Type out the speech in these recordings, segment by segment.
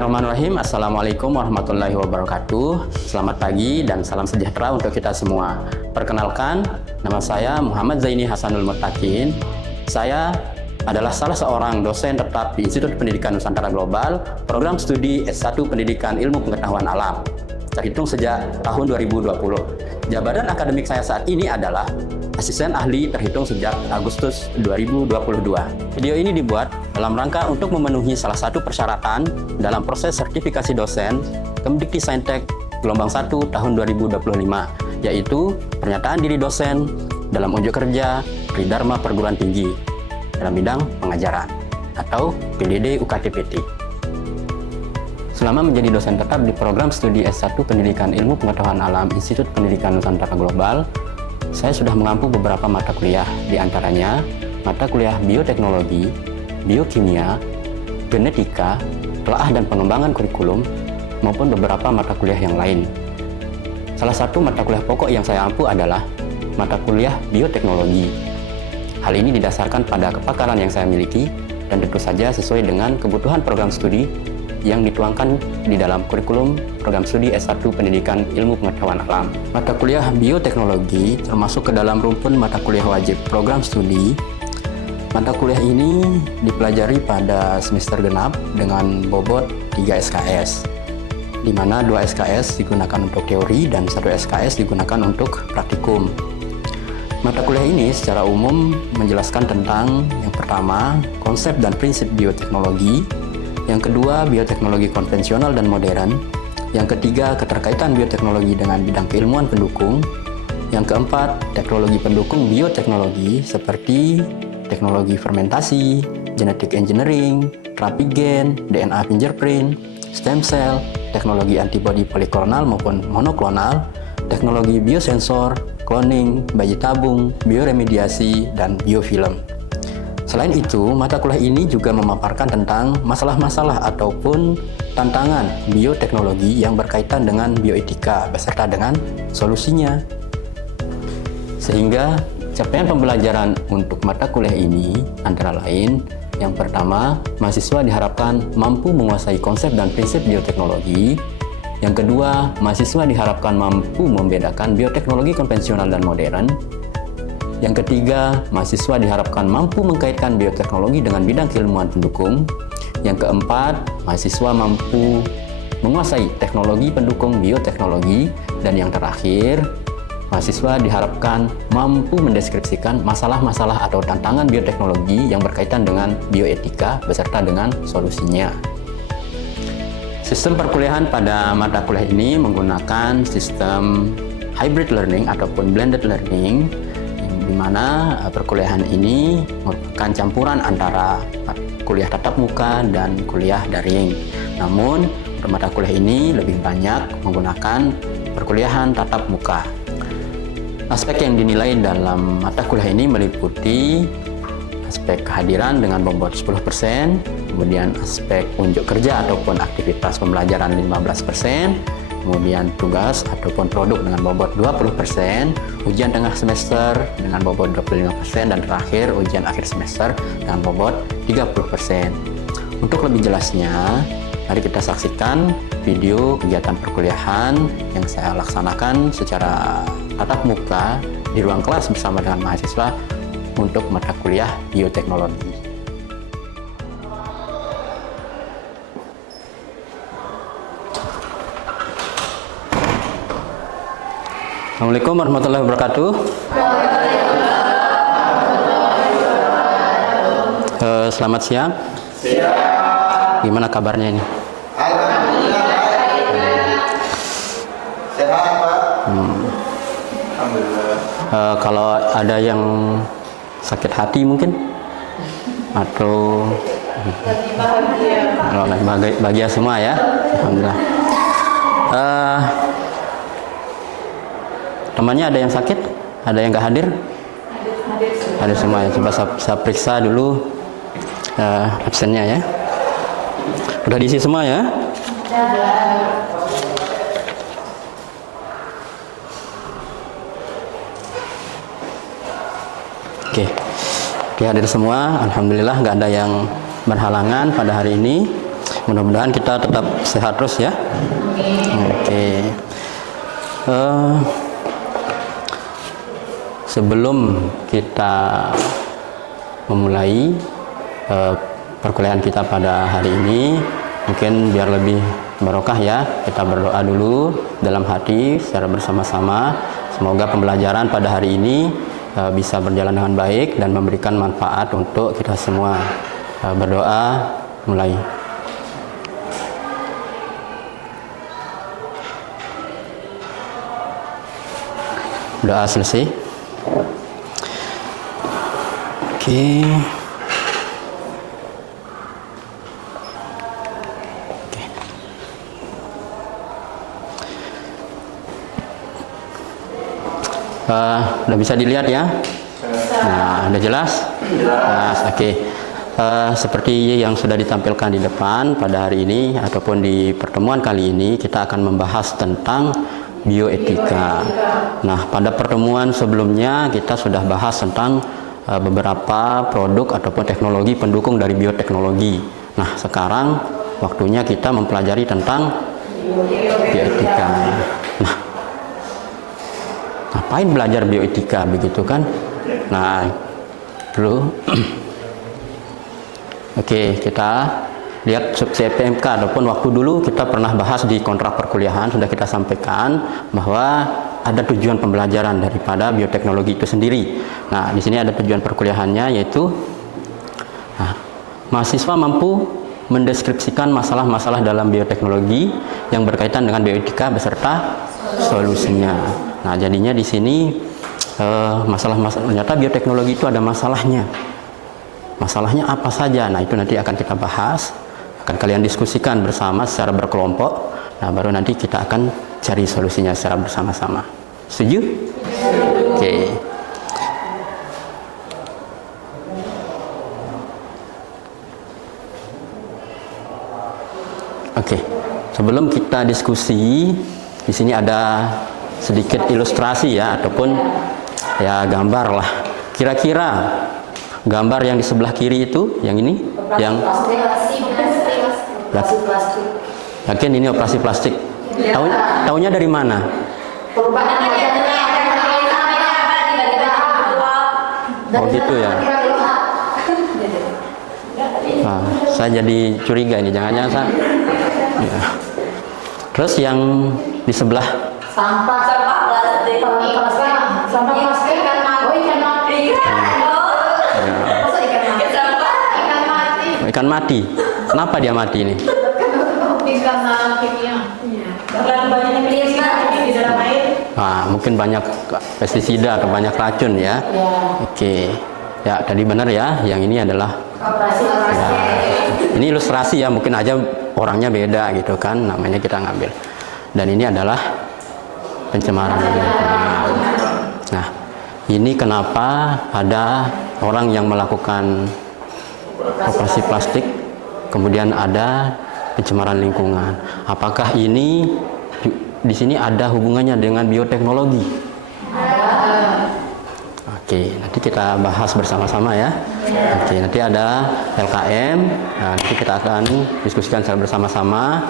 Bismillahirrahmanirrahim. Assalamualaikum warahmatullahi wabarakatuh. Selamat pagi dan salam sejahtera untuk kita semua. Perkenalkan, nama saya Muhammad Zaini Hasanul Mutakin. Saya adalah salah seorang dosen tetap di Institut Pendidikan Nusantara Global, program studi S1 Pendidikan Ilmu Pengetahuan Alam, terhitung sejak tahun 2020. Jabatan akademik saya saat ini adalah asisten ahli terhitung sejak Agustus 2022. Video ini dibuat dalam rangka untuk memenuhi salah satu persyaratan dalam proses sertifikasi dosen Kemdikti-Saintek gelombang 1 tahun 2025, yaitu pernyataan diri dosen dalam unjuk kerja Tridharma Perguruan Tinggi dalam bidang pengajaran atau PDD UKT-PT. Selama menjadi dosen tetap di program studi S1 Pendidikan Ilmu Pengetahuan Alam Institut Pendidikan Nusantara Global, saya sudah mengampu beberapa mata kuliah, di antaranya mata kuliah bioteknologi, biokimia, genetika, telaah dan pengembangan kurikulum, maupun beberapa mata kuliah yang lain. Salah satu mata kuliah pokok yang saya ampu adalah mata kuliah bioteknologi. Hal ini didasarkan pada kepakaran yang saya miliki dan tentu saja sesuai dengan kebutuhan program studi yang dituangkan di dalam kurikulum program studi S1 Pendidikan Ilmu Pengetahuan Alam. Mata kuliah bioteknologi termasuk ke dalam rumpun mata kuliah wajib program studi. Mata kuliah ini dipelajari pada semester genap dengan bobot 3 SKS, di mana 2 SKS digunakan untuk teori dan 1 SKS digunakan untuk praktikum. Mata kuliah ini secara umum menjelaskan tentang yang pertama, konsep dan prinsip bioteknologi, yang kedua, bioteknologi konvensional dan modern, yang ketiga, keterkaitan bioteknologi dengan bidang keilmuan pendukung, yang keempat, teknologi pendukung bioteknologi seperti teknologi fermentasi, genetic engineering, terapi gen, DNA fingerprint, stem cell, teknologi antibodi poliklonal maupun monoklonal, teknologi biosensor, cloning, bayi tabung, bioremediasi, dan biofilm. Selain itu, mata kuliah ini juga memaparkan tentang masalah-masalah ataupun tantangan bioteknologi yang berkaitan dengan bioetika beserta dengan solusinya. Sehingga capaian pembelajaran untuk mata kuliah ini antara lain, yang pertama, mahasiswa diharapkan mampu menguasai konsep dan prinsip bioteknologi. Yang kedua, mahasiswa diharapkan mampu membedakan bioteknologi konvensional dan modern. Yang ketiga, mahasiswa diharapkan mampu mengkaitkan bioteknologi dengan bidang keilmuan pendukung. Yang keempat, mahasiswa mampu menguasai teknologi pendukung bioteknologi. Dan yang terakhir, mahasiswa diharapkan mampu mendeskripsikan masalah-masalah atau tantangan bioteknologi yang berkaitan dengan bioetika beserta dengan solusinya. Sistem perkuliahan pada mata kuliah ini menggunakan sistem hybrid learning ataupun blended learning, di mana perkuliahan ini merupakan campuran antara kuliah tatap muka dan kuliah daring. Namun, mata kuliah ini lebih banyak menggunakan perkuliahan tatap muka. Aspek yang dinilai dalam mata kuliah ini meliputi aspek kehadiran dengan bobot 10%, kemudian aspek unjuk kerja ataupun aktivitas pembelajaran 15%, kemudian tugas ataupun produk dengan bobot 20%, ujian tengah semester dengan bobot 25%, dan terakhir ujian akhir semester dengan bobot 30%. Untuk lebih jelasnya, mari kita saksikan video kegiatan perkuliahan yang saya laksanakan secara tatap muka di ruang kelas bersama dengan mahasiswa untuk mata kuliah bioteknologi. Assalamualaikum warahmatullahi wabarakatuh. Selamat siang. Gimana kabarnya ini? Alhamdulillah. Sehat, Pak. Alhamdulillah. Kalau ada yang sakit hati mungkin atau bahagia semua ya. Alhamdulillah. Temannya ada yang sakit? Ada yang nggak hadir? Ada semua ya. Coba saya periksa dulu absennya ya. Udah diisi semua ya? Oke, hadir semua. Alhamdulillah nggak ada yang berhalangan pada hari ini. mudah-mudahan kita tetap sehat terus ya. Oke. Sebelum kita memulai perkuliahan kita pada hari ini, mungkin biar lebih barokah ya, kita berdoa dulu dalam hati secara bersama-sama. Semoga pembelajaran pada hari ini bisa berjalan dengan baik dan memberikan manfaat untuk kita semua. Berdoa mulai. Doa selesai. Oke. Udah bisa dilihat ya? Nah, udah jelas? Jelas. Oke. Seperti yang sudah ditampilkan di depan pada hari ini ataupun di pertemuan kali ini, kita akan membahas tentang bioetika. Nah, pada pertemuan sebelumnya kita sudah bahas tentang beberapa produk ataupun teknologi pendukung dari bioteknologi. Nah, sekarang waktunya kita mempelajari tentang bioetika. Nah, ngapain belajar bioetika begitu kan? Nah, dulu oke, kita lihat CPMK ataupun waktu dulu kita pernah bahas di kontrak perkuliahan, sudah kita sampaikan bahwa ada tujuan pembelajaran daripada bioteknologi itu sendiri. Nah, di sini ada tujuan perkuliahannya, yaitu mahasiswa mampu mendeskripsikan masalah-masalah dalam bioteknologi yang berkaitan dengan bioetika beserta solusinya. Nah, jadinya di sini masalah-masalah, ternyata bioteknologi itu ada masalahnya. Masalahnya apa saja? Nah, itu nanti akan kita bahas, akan kalian diskusikan bersama secara berkelompok. Nah, baru nanti kita akan cari solusinya secara bersama-sama. Setuju? Oke. Oke. Sebelum kita diskusi, di sini ada sedikit ilustrasi ya, ataupun ya gambar lah. Kira-kira gambar yang di sebelah kiri itu, yang ini, yang yakin ini operasi plastik. Tahunya dari mana? Oh gitu ya. Nah, saya jadi curiga ini, jangan-jangan saya. Ya. Terus yang di sebelah sampah plastik ikan mati. Kenapa dia mati ini? Nah, mungkin banyak pestisida atau banyak racun ya. Oke. Ya, tadi benar ya. Yang ini adalah ya, ini ilustrasi ya, mungkin aja orangnya beda gitu kan, namanya kita ngambil. Dan ini adalah pencemaran lingkungan. Nah, ini kenapa ada orang yang melakukan operasi plastik, kemudian ada pencemaran lingkungan. Apakah ini di sini ada hubungannya dengan bioteknologi? Oke, nanti kita bahas bersama-sama ya. Oke, nanti ada LKM. Nah, nanti kita akan diskusikan secara bersama-sama.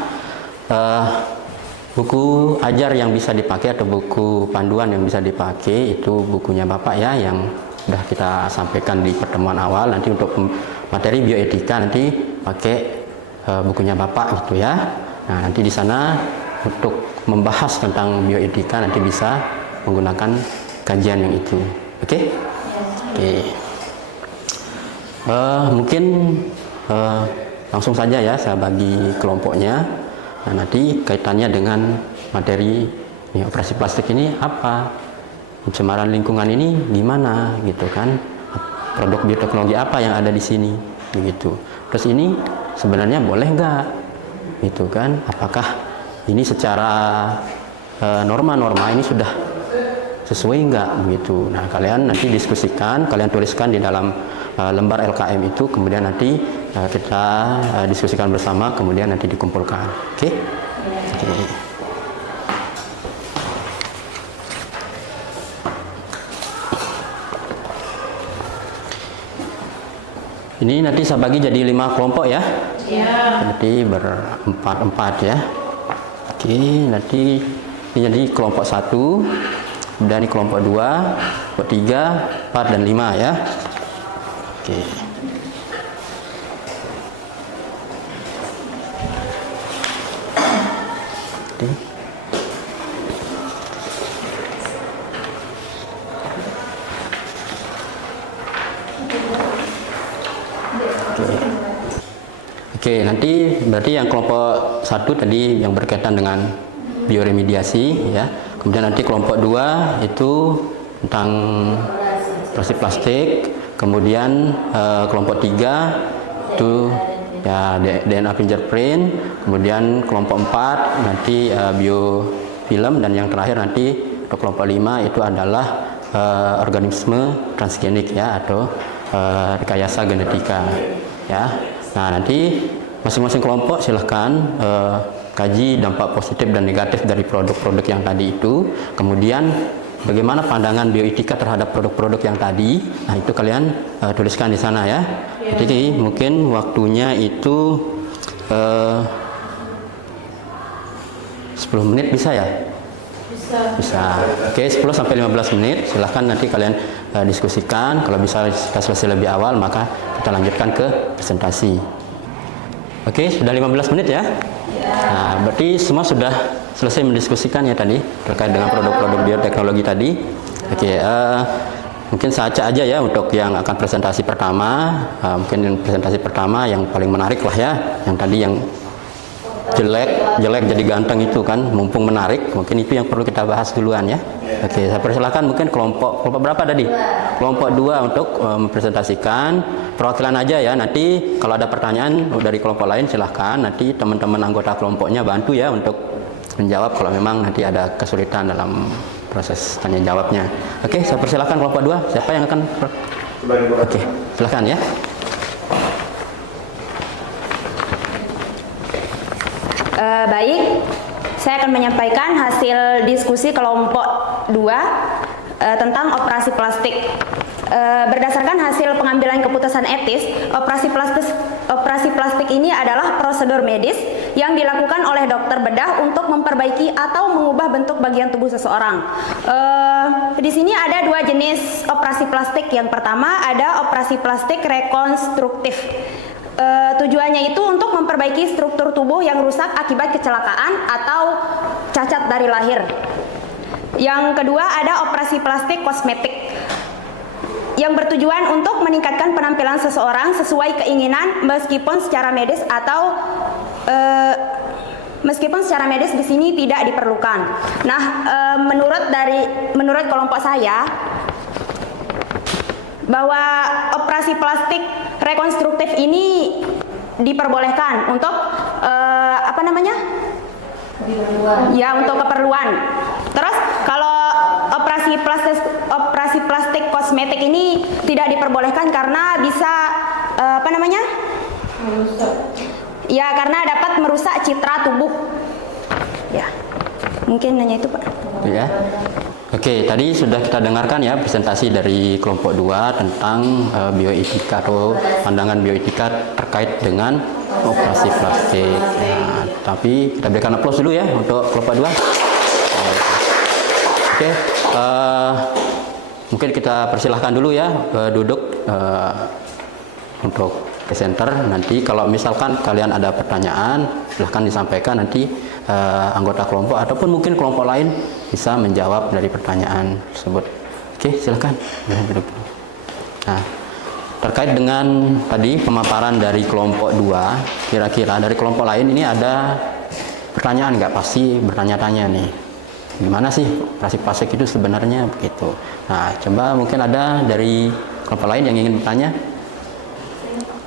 Buku ajar yang bisa dipakai atau buku panduan yang bisa dipakai itu bukunya Bapak ya, yang sudah kita sampaikan di pertemuan awal. Nanti untuk materi bioetika nanti pakai bukunya Bapak gitu ya. Nah, nanti di sana untuk membahas tentang bioetika nanti bisa menggunakan kajian yang itu. Oke? Oke. Mungkin langsung saja ya saya bagi kelompoknya. Nah, nanti kaitannya dengan materi ini, operasi plastik ini apa? Pencemaran lingkungan ini gimana gitu kan? Produk bioteknologi apa yang ada di sini begitu. Terus ini sebenarnya boleh nggak gitu kan? Apakah ini secara norma-norma ini sudah sesuai nggak begitu? Nah, kalian nanti diskusikan, kalian tuliskan di dalam lembar LKM itu, kemudian nanti kita diskusikan bersama, kemudian nanti dikumpulkan. Oke? Oke. Ini nanti saya bagi jadi 5 kelompok ya. Jadi berempat-empat ya. Oke, nanti ini jadi kelompok 1, dan kelompok 2, kelompok 3, 4 dan 5 ya. Oke. Oke, nanti berarti yang kelompok 1 tadi yang berkaitan dengan bioremediasi ya. Kemudian nanti kelompok 2 itu tentang operasi plastik. Kemudian kelompok 3 itu ya DNA fingerprint. Kemudian kelompok 4 nanti biofilm, dan yang terakhir nanti untuk kelompok 5 itu adalah organisme transgenik ya, atau rekayasa genetika ya. Nah, nanti masing-masing kelompok silahkan kaji dampak positif dan negatif dari produk-produk yang tadi itu. Kemudian bagaimana pandangan bioetika terhadap produk-produk yang tadi. Nah, itu kalian tuliskan di sana ya. Jadi mungkin waktunya itu 10 menit bisa ya? Bisa. Oke, 10 sampai 15 menit. Silahkan nanti kalian diskusikan. Kalau bisa kita selesai lebih awal, maka kita lanjutkan ke presentasi. Oke, sudah 15 menit ya? Nah, berarti semua sudah selesai mendiskusikan ya tadi terkait dengan produk-produk bioteknologi tadi. Oke, mungkin saja aja ya untuk yang akan presentasi pertama. Mungkin presentasi pertama yang paling menarik lah ya. Yang tadi yang jelek jadi ganteng itu kan, mumpung menarik, mungkin itu yang perlu kita bahas duluan ya. Oke, saya persilakan mungkin kelompok berapa tadi? Kelompok 2 untuk mempresentasikan perwakilan aja ya. Nanti kalau ada pertanyaan dari kelompok lain silahkan, nanti teman-teman anggota kelompoknya bantu ya untuk menjawab kalau memang nanti ada kesulitan dalam proses tanya jawabnya. Oke, saya persilakan kelompok 2. Siapa yang akan? Oke, silahkan ya. Baik, saya akan menyampaikan hasil diskusi kelompok 2 tentang operasi plastik. Berdasarkan hasil pengambilan keputusan etis, operasi plastik ini adalah prosedur medis yang dilakukan oleh dokter bedah untuk memperbaiki atau mengubah bentuk bagian tubuh seseorang. Di sini ada 2 jenis operasi plastik. Yang pertama ada operasi plastik rekonstruktif. Tujuannya itu untuk memperbaiki struktur tubuh yang rusak akibat kecelakaan atau cacat dari lahir. Yang kedua ada operasi plastik kosmetik yang bertujuan untuk meningkatkan penampilan seseorang sesuai keinginan meskipun secara medis di sini tidak diperlukan. Nah, menurut kelompok saya bahwa operasi plastik rekonstruktif ini diperbolehkan untuk untuk keperluan. Terus kalau operasi plastik kosmetik ini tidak diperbolehkan karena bisa merusak. Ya, karena dapat merusak citra tubuh. Ya. Mungkin hanya itu, Pak. Ya. Oke, tadi sudah kita dengarkan ya presentasi dari kelompok 2 tentang bioetika atau pandangan bioetika terkait dengan operasi plastik. Nah, tapi kita berikan aplaus dulu ya untuk kelompok 2. Oke, mungkin kita persilahkan dulu ya duduk untuk presenter. Nanti kalau misalkan kalian ada pertanyaan, silahkan disampaikan, nanti anggota kelompok ataupun mungkin kelompok lain bisa menjawab dari pertanyaan tersebut. Oke, silahkan. Nah, terkait dengan tadi pemaparan dari kelompok 2, kira-kira dari kelompok lain ini ada pertanyaan nggak? Pasti bertanya-tanya nih, gimana sih operasi plastik itu sebenarnya begitu. Nah, coba mungkin ada dari kelompok lain yang ingin bertanya.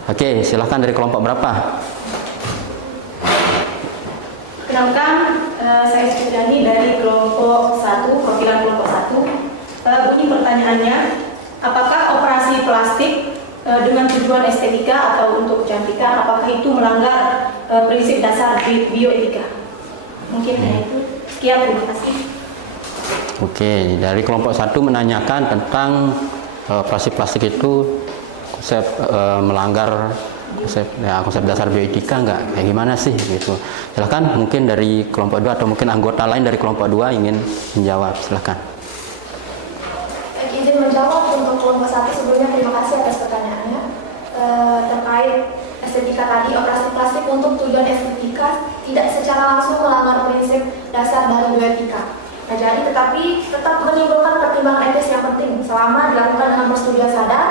Oke, silahkan dari kelompok berapa? Kenalkan, saya Sudani dari kelompok 1, perwakilan kelompok 1. Bunyi pertanyaannya, apakah operasi plastik dengan tujuan estetika atau untuk kecantikan, apakah itu melanggar prinsip dasar bioetika? Mungkin hanya itu. Sekian, terima kasih. Oke, dari kelompok 1 menanyakan tentang operasi plastik itu melanggar konsep dasar bioetika nggak kayak gimana sih gitu. Silahkan mungkin dari kelompok 2 atau mungkin anggota lain dari kelompok 2 ingin menjawab, silahkan. Izin menjawab untuk kelompok 1. Sebelumnya terima kasih atas pertanyaannya terkait estetika tadi. Operasi plastik untuk tujuan estetika tidak secara langsung melanggar prinsip dasar dari bioetika. Nah, jadi tetapi tetap menimbulkan pertimbangan etis yang penting selama dilakukan dengan persetujuan sadar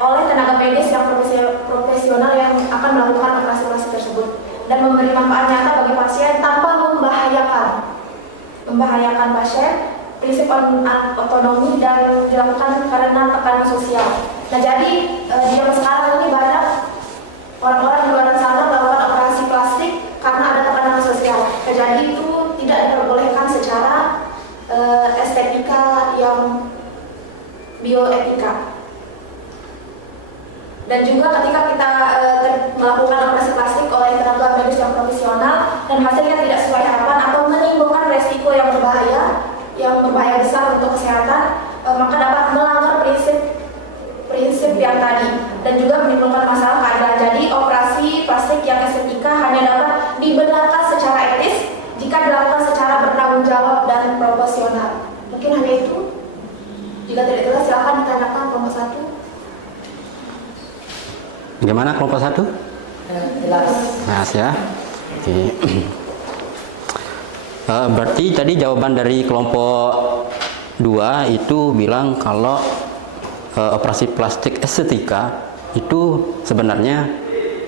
oleh tenaga medis yang profesional yang akan melakukan operasi plastik tersebut dan memberi manfaat nyata bagi pasien tanpa membahayakan pasien, prinsip otonomi dan dilakukan karena tekanan sosial. Nah, jadi di zaman sekarang ini banyak orang-orang di luar sana melakukan operasi plastik karena ada tekanan sosial. Nah, jadi itu tidak diperbolehkan secara estetika yang bioetika. Dan juga ketika kita melakukan operasi plastik oleh tenaga medis yang profesional dan hasilnya tidak sesuai harapan atau menimbulkan resiko yang berbahaya besar untuk kesehatan, maka dapat melanggar prinsip yang tadi dan juga menimbulkan masalah keadilan. Jadi operasi plastik yang estetika hanya dapat dibenarkan secara etis jika dilakukan secara bertanggung jawab dan proporsional. Mungkin hanya itu. Jika tidak jelas silakan ditanyakan kelompok 1. Gimana kelompok 1? Jelas ya. Oke. Berarti tadi jawaban dari kelompok 2 itu bilang kalau operasi plastik estetika itu sebenarnya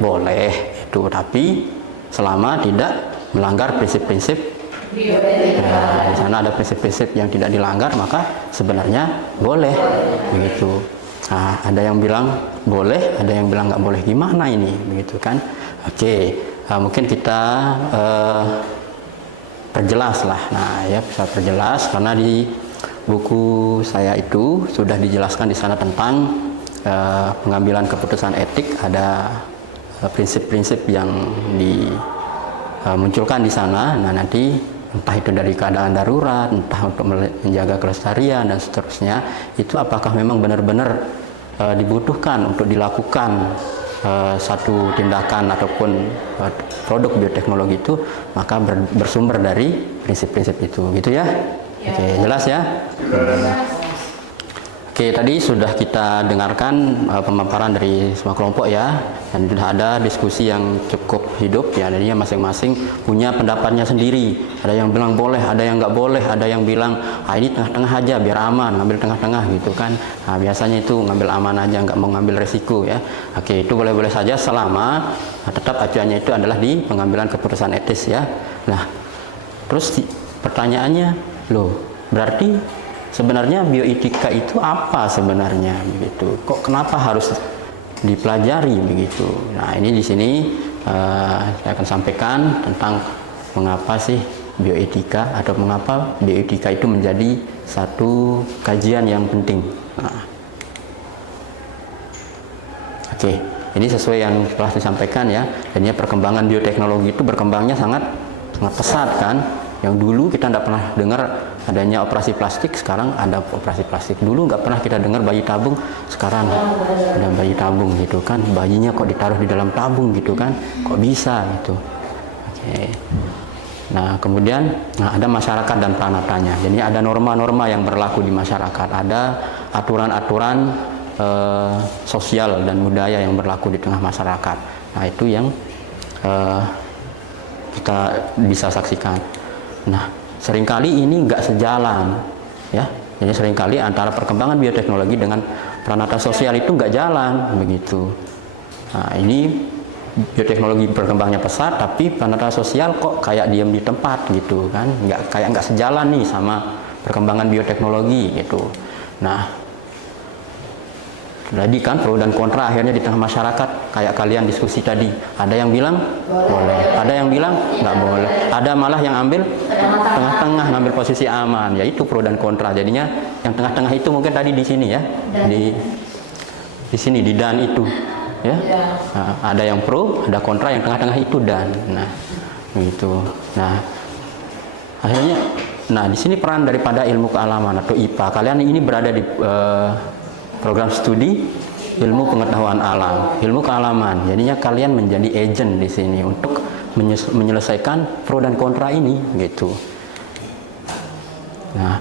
boleh itu, tapi selama tidak melanggar prinsip-prinsip. Di sana ada prinsip-prinsip yang tidak dilanggar, maka sebenarnya boleh begitu. Nah, ada yang bilang boleh, ada yang bilang nggak boleh. Gimana ini, begitu kan? Oke, mungkin kita perjelas lah. Nah, ya bisa perjelas karena di buku saya itu sudah dijelaskan di sana tentang pengambilan keputusan etik. Ada prinsip-prinsip yang dimunculkan di sana. Nah, nanti entah itu dari keadaan darurat, entah untuk menjaga kelestarian dan seterusnya, itu apakah memang benar-benar dibutuhkan untuk dilakukan satu tindakan ataupun produk bioteknologi itu, maka bersumber dari prinsip-prinsip itu, gitu ya? Oke, jelas ya? Oke, tadi sudah kita dengarkan pemaparan dari semua kelompok ya, dan sudah ada diskusi yang cukup hidup ya, jadinya masing-masing punya pendapatnya sendiri. Ada yang bilang boleh, ada yang nggak boleh, ada yang bilang ini tengah-tengah aja biar aman, ngambil tengah-tengah gitu kan. Nah, biasanya itu ngambil aman aja, nggak mau ngambil resiko ya. Oke, itu boleh-boleh saja selama tetap acuannya itu adalah di pengambilan keputusan etis ya. Nah, terus pertanyaannya, loh, berarti sebenarnya bioetika itu apa sebenarnya begitu? Kok kenapa harus dipelajari begitu? Nah, ini di sini saya akan sampaikan tentang mengapa sih bioetika atau mengapa bioetika itu menjadi satu kajian yang penting. Nah, oke, ini sesuai yang telah disampaikan ya. Jadinya perkembangan bioteknologi itu berkembangnya sangat pesat kan. Yang dulu kita tidak pernah dengar adanya operasi plastik, sekarang ada operasi plastik. Dulu nggak pernah kita dengar bayi tabung, sekarang ada bayi tabung gitu kan. Bayinya kok ditaruh di dalam tabung gitu kan, kok bisa gitu. Oke. Nah, kemudian ada masyarakat dan peranatanya. Jadi ada norma-norma yang berlaku di masyarakat, ada aturan-aturan sosial dan budaya yang berlaku di tengah masyarakat. Nah, itu yang kita bisa saksikan. Nah, seringkali ini nggak sejalan, ya. Jadi seringkali antara perkembangan bioteknologi dengan peranata sosial itu nggak jalan, begitu. Nah, ini bioteknologi berkembangnya pesat, tapi peranata sosial kok kayak diam di tempat, gitu kan? Nggak sejalan nih sama perkembangan bioteknologi, gitu. Nah, jadi kan pro dan kontra akhirnya di tengah masyarakat, kayak kalian diskusi tadi. Ada yang bilang boleh, ada yang bilang nggak boleh, ada malah yang ambil tengah-tengah, ngambil posisi aman. Ya itu pro dan kontra. Jadinya yang tengah-tengah itu mungkin tadi di sini ya, di sini di dan itu, ya. Nah, ada yang pro, ada kontra, yang tengah-tengah itu dan. Nah, gitu. Nah, akhirnya, di sini peran daripada ilmu kealaman atau IPA. Kalian ini berada di program studi ilmu pengetahuan alam, ilmu kealaman. Jadinya kalian menjadi agent di sini untuk menyelesaikan pro dan kontra ini, gitu. Nah,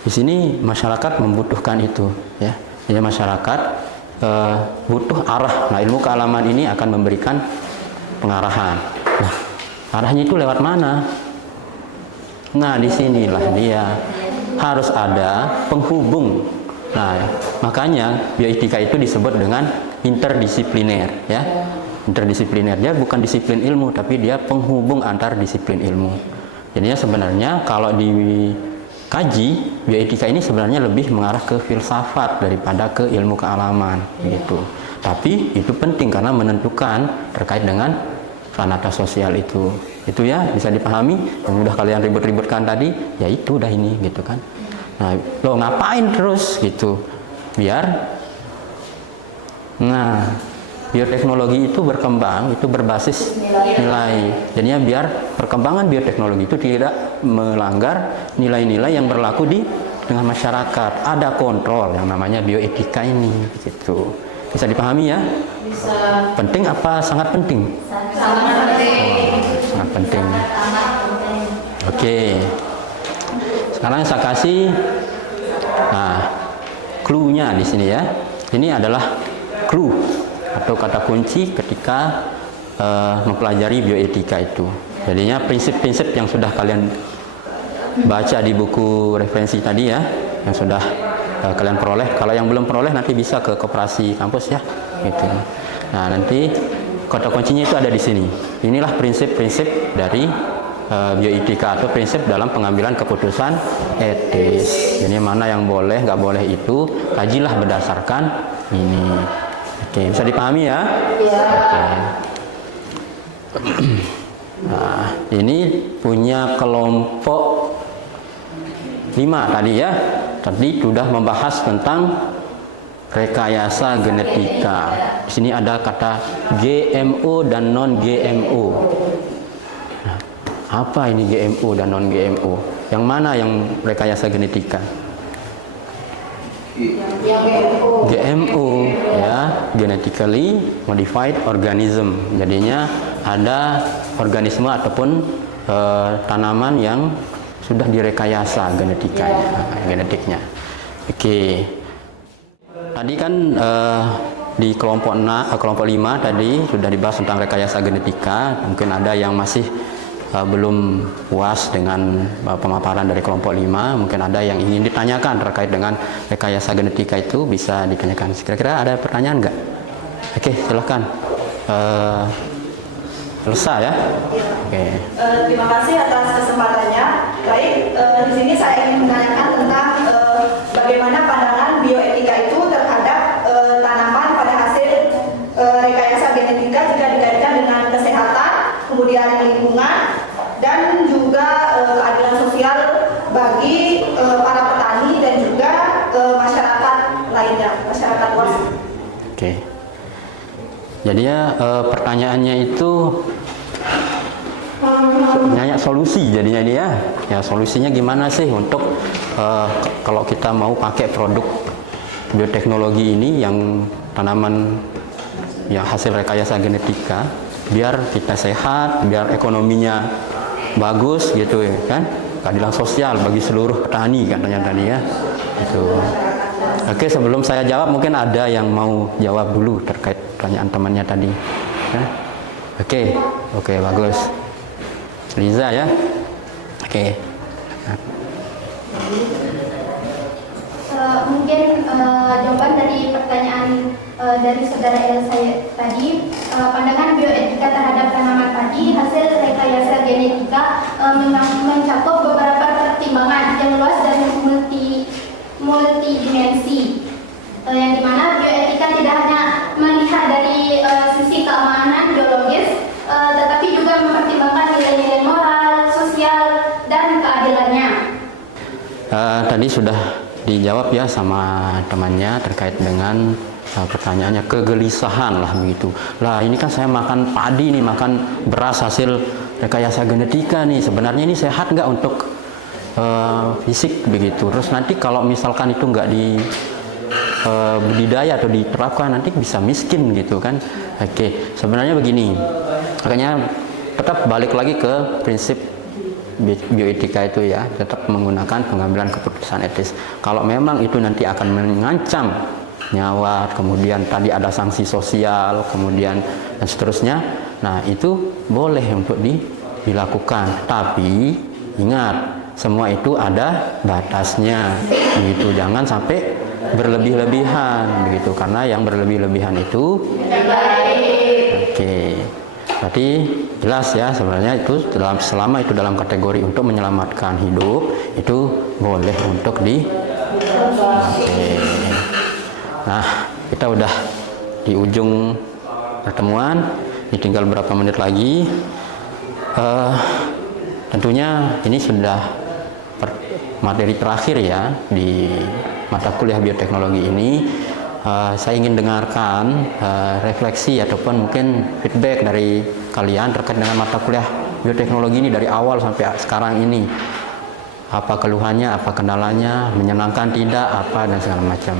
di sini masyarakat membutuhkan itu, ya. Jadi masyarakat butuh arah. Nah, ilmu kealaman ini akan memberikan pengarahan. Nah, arahnya itu lewat mana? Nah, disinilah dia harus ada penghubung. Nah, makanya bioetika itu disebut dengan interdisipliner, ya. Interdisipliner, dia bukan disiplin ilmu, tapi dia penghubung antar disiplin ilmu. Jadinya sebenarnya kalau dikaji, bioetika ini sebenarnya lebih mengarah ke filsafat daripada ke ilmu kealaman, gitu. Tapi itu penting karena menentukan terkait dengan sanata sosial itu. Itu ya, bisa dipahami. Yang udah kalian ribut-ributkan tadi, ya itu udah ini, gitu kan. Nah, lo ngapain terus gitu? Nah, bioteknologi itu berkembang, itu berbasis nilai. Jadinya biar perkembangan bioteknologi itu tidak melanggar nilai-nilai yang berlaku di dengan masyarakat. Ada kontrol yang namanya bioetika ini, gitu. Bisa dipahami ya? Bisa. Penting apa sangat penting? Sangat penting. Sangat penting. Sangat penting. Oke. Sekarang saya kasih clue-nya di sini ya. Ini adalah clue atau kata kunci ketika mempelajari bioetika itu. Jadinya prinsip-prinsip yang sudah kalian baca di buku referensi tadi ya, yang sudah kalian peroleh. Kalau yang belum peroleh nanti bisa ke koperasi kampus ya, gitu. Nah, nanti kata kuncinya itu ada di sini. Inilah prinsip-prinsip dari bioetika atau prinsip dalam pengambilan keputusan etis. Jadi mana yang boleh, nggak boleh itu kajilah berdasarkan ini. Oke, bisa dipahami ya? Iya. Nah, ini punya kelompok 5 tadi ya. Tadi sudah membahas tentang rekayasa genetika. Di sini ada kata GMO dan non-GMO. Nah, apa ini GMO dan non-GMO? Yang mana yang rekayasa genetika? GMO ya, genetically modified organism. Jadinya ada organisme ataupun tanaman yang sudah direkayasa genetiknya. Oke. Tadi kan di kelompok 5 tadi sudah dibahas tentang rekayasa genetika. Mungkin ada yang masih belum puas dengan pemaparan dari kelompok 5. Mungkin ada yang ingin ditanyakan terkait dengan rekayasa genetika itu, bisa ditanyakan. Kira-kira ada pertanyaan nggak? Oke, silahkan. Selesai ya? Oke. Terima kasih atas kesempatannya. Baik, di sini saya ingin menanyakan tentang bagaimana pandangan bioetika itu terhadap tanaman pada hasil rekayasa genetika jika dikaitkan dengan kesehatan, kemudian lingkungan, dan juga keadilan sosial bagi para petani dan juga masyarakat lainnya, masyarakat luas. Oke. Jadi ya pertanyaannya itu nanya solusi jadinya dia. Ya solusinya gimana sih untuk kalau kita mau pakai produk bioteknologi ini yang tanaman yang hasil rekayasa genetika, biar kita sehat, biar ekonominya bagus gitu ya kan, keadilan sosial bagi seluruh petani katanya tadi ya. Itu. Oke, sebelum saya jawab mungkin ada yang mau jawab dulu terkait pertanyaan temannya tadi. Ya? Oke, bagus. Liza ya. Oke. Mungkin jawaban dari pertanyaan dari saudara Elsa tadi, pandangan bioetika terhadap tanaman padi hasil rekayasa genetika mencakup beberapa pertimbangan yang luas dan multidimensi, yang dimana bioetika tidak hanya melihat dari sisi keamanan biologis, tetapi juga mempertimbangkan nilai-nilai moral, sosial, dan keadilannya. Tadi sudah dijawab ya sama temannya terkait dengan pertanyaannya, kegelisahan lah begitu. Lah ini kan saya makan padi nih, makan beras hasil rekayasa genetika nih, sebenarnya ini sehat nggak untuk fisik begitu. Terus nanti kalau misalkan itu nggak budidaya atau diterapkan nanti bisa miskin gitu kan. Oke, sebenarnya begini, makanya tetap balik lagi ke prinsip bioetika itu ya, tetap menggunakan pengambilan keputusan etis. Kalau memang itu nanti akan mengancam nyawa, kemudian tadi ada sanksi sosial, kemudian dan seterusnya, nah itu boleh untuk dilakukan. Tapi ingat, semua itu ada batasnya, begitu. Jangan sampai berlebih-lebihan, begitu. Karena yang berlebih-lebihan itu oke. Berarti jelas ya, sebenarnya itu selama itu dalam kategori untuk menyelamatkan hidup, itu boleh untuk oke. Nah, kita udah di ujung pertemuan, ini tinggal berapa menit lagi. Tentunya ini sudah materi terakhir ya di mata kuliah bioteknologi ini. Saya ingin dengarkan refleksi ataupun mungkin feedback dari kalian terkait dengan mata kuliah bioteknologi ini dari awal sampai sekarang ini. Apa keluhannya, apa kendalanya, menyenangkan tidak, apa dan segala macam.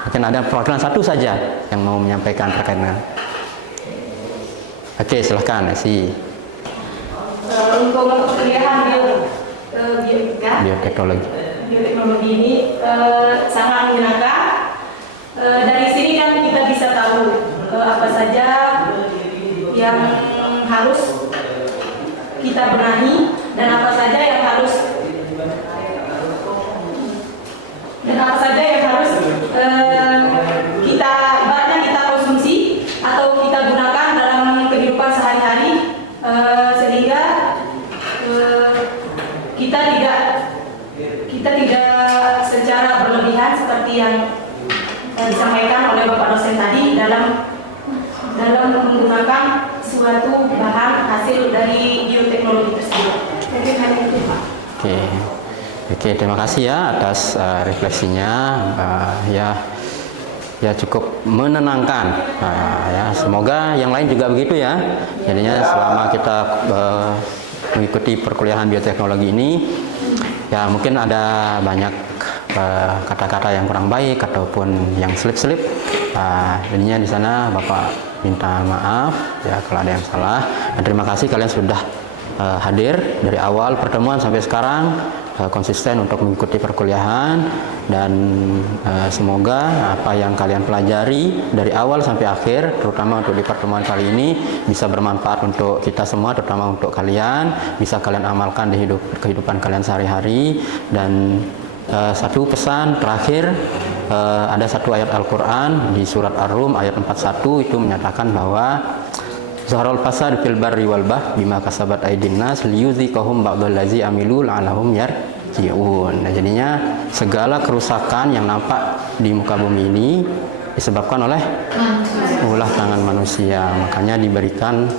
Mungkin ada perwakilan satu saja yang mau menyampaikan terkait dengan. Oke, silahkan Esi. Untuk perkuliahan bioteknologi ini sangat menyenangkan. Dari sini kan kita bisa tahu apa saja yang harus kita benahi dan apa saja yang harus kita konsumsi atau kita gunakan dalam kehidupan sehari-hari, sehingga kita tidak secara berlebihan seperti yang disampaikan oleh Bapak dosen tadi dalam menggunakan suatu bahan hasil dari bioteknologi tersebut. Oke, terima kasih ya atas refleksinya. Ya cukup menenangkan. Ya semoga yang lain juga begitu ya. Jadinya selama kita mengikuti perkuliahan bioteknologi ini, ya mungkin ada banyak kata-kata yang kurang baik ataupun yang selip-selip. Jadinya di sana Bapak minta maaf ya kalau ada yang salah. Dan terima kasih kalian sudah hadir dari awal pertemuan sampai sekarang, konsisten untuk mengikuti perkuliahan, dan semoga apa yang kalian pelajari dari awal sampai akhir, terutama untuk di pertemuan kali ini, bisa bermanfaat untuk kita semua, terutama untuk kalian, bisa kalian amalkan di kehidupan kalian sehari-hari. Dan satu pesan terakhir, ada satu ayat Al-Quran di surat Ar-Rum ayat 41 itu menyatakan bahwa Zaharul fasad fil barri wal bahr bima kasabat aydin nas liyuziqahum ba'dallazi amilu la'allahum yarji'un. Nah, jadinya segala kerusakan yang nampak di muka bumi ini disebabkan oleh ulah tangan manusia. Makanya diberikan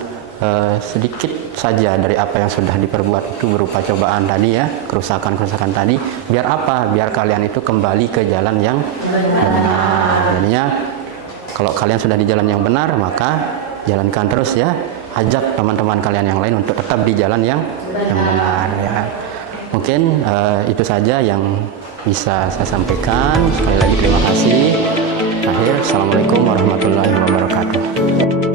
sedikit saja dari apa yang sudah diperbuat itu berupa cobaan tadi ya, kerusakan-kerusakan tadi. Biar apa? Biar kalian itu kembali ke jalan yang benar. Jadinya kalau kalian sudah di jalan yang benar, maka jalankan terus ya. Ajak teman-teman kalian yang lain untuk tetap di jalan yang benar ya. Mungkin itu saja yang bisa saya sampaikan. Sekali lagi terima kasih. Akhir, assalamualaikum warahmatullahi wabarakatuh.